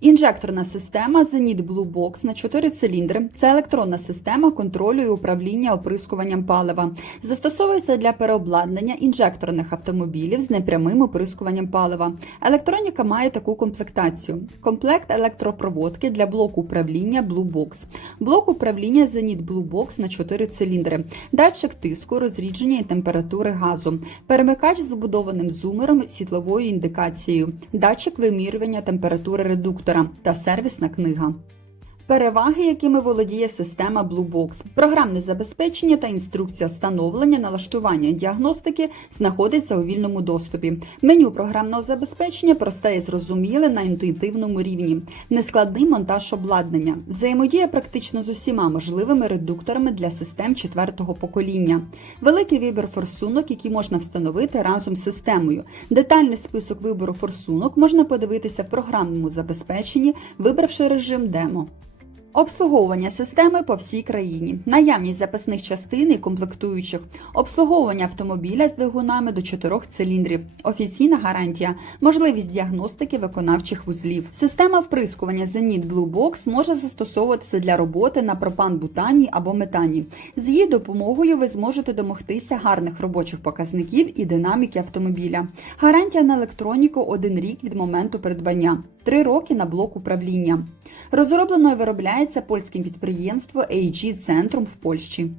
Інжекторна система Zenit Blue Box на 4 циліндри. Це електронна система контролю і управління оприскуванням палива. Застосовується для переобладнання інжекторних автомобілів з непрямим оприскуванням палива. Електроніка має таку комплектацію: комплект електропроводки для блоку управління Blue Box, блок управління Zenit Blue Box на 4 циліндри, датчик тиску, розрідження і температури газу, перемикач з збудованим зумером світловою індикацією, датчик вимірювання температури редуктора та сервісна книга. Переваги, якими володіє система Blue Box. програмне забезпечення та інструкція встановлення, налаштування діагностики знаходиться у вільному доступі. Меню програмного забезпечення просте і зрозуміле на інтуїтивному рівні, нескладний монтаж обладнання, взаємодія практично з усіма можливими редукторами для систем четвертого покоління, великий вибір форсунок, які можна встановити разом з системою. Детальний список вибору форсунок можна подивитися в програмному забезпеченні, вибравши режим демо. Обслуговування системи по всій країні, наявність запасних частин і комплектуючих, обслуговування автомобіля з двигунами до 4 циліндрів, офіційна гарантія, можливість діагностики виконавчих вузлів. Система вприскування Zenit Blue Box може застосовуватися для роботи на пропан-бутані або метані. З її допомогою ви зможете домогтися гарних робочих показників і динаміки автомобіля. Гарантія на електроніку 1 рік від моменту придбання, 3 роки на блок управління. Розроблено і виробляється польським підприємством AG Центром в Польщі.